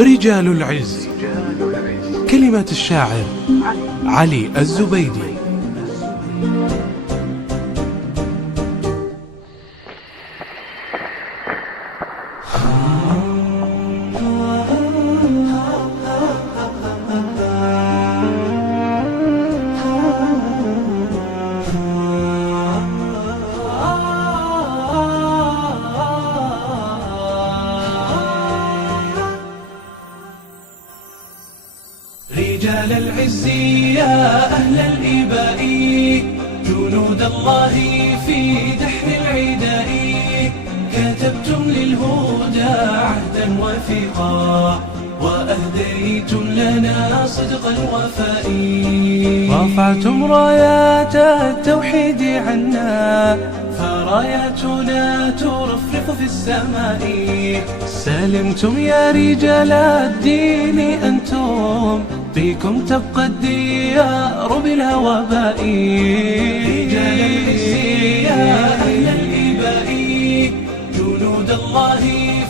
رجال العز. كلمات الشاعر علي الزبيدي. رجال العز يا أهل الإباء، جنود الله في دحر العداء، كتبتم للهدى عهدا وثيقا، وأهديتم لنا صدق الوفاء، رفعتم رايات التوحيد عنا، فراياتنا ترفرف في السماء، سلمتم يا رجال الدين أنتم، فيكم تبقى الديار بلا وباء. رجال العز يا أهل الإباء، جنود الله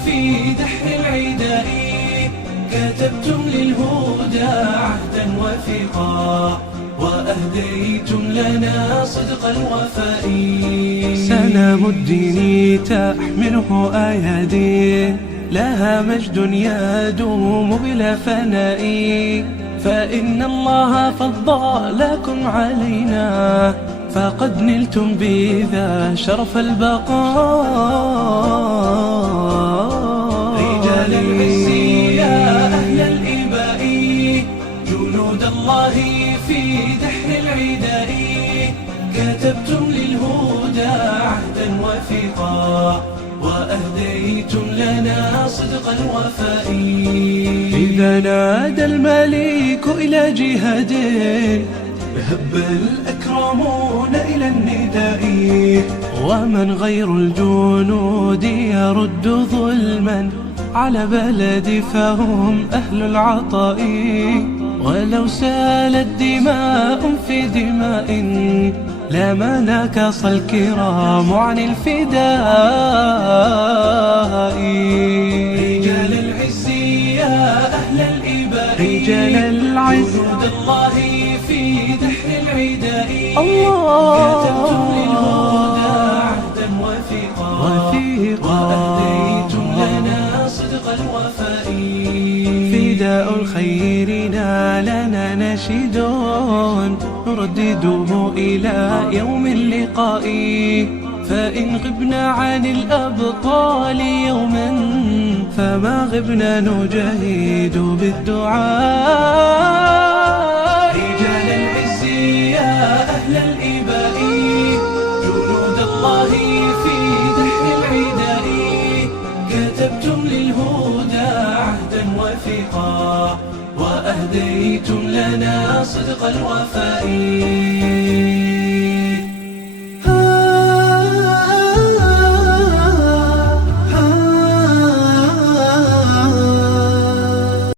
في دحر العداء، كتبتم للهدى عهدا وثيقا، وأهديتم لنا صدق الوفاء. سنام الدين تحمله أيادي، لها مجد يدوم بلا فناء، فإن الله فضلكم علينا، فقد نلتم بذا شرف البقاء. رجال العز يا أهل الإباء، جنود الله في دحر العداء، كتبتم للهدى عهدا وثيقا، وأهديتم لنا صدق الوفاء. إذا نادى الملك إلى جهاد، هب الأكرمون إلى النداء، ومن غير الجنود يرد ظلما على بلدي، فهم أهل العطاء، ولو سالت دماء في دماء، لما نكص الكرام عن الفداء. رجال العز يا أهل الإباء، رجال العز، جنود الله في دحر العداء، كتبتم للهدى عهدا وثيقا، وأهديتم لنا صدق الوفاء. فداء الخير نالنا نشيد، نردده إلى يوم اللقاء، فإن غبنا عن الأبطال يوما، فما غبنا نجاهد بالدعاء. رجال العز يا أهل الإباء، جنود الله في دحر العداء، كتبتم للهدى عهدا وثيقا، وأهديتم لنا صدق الوفاء.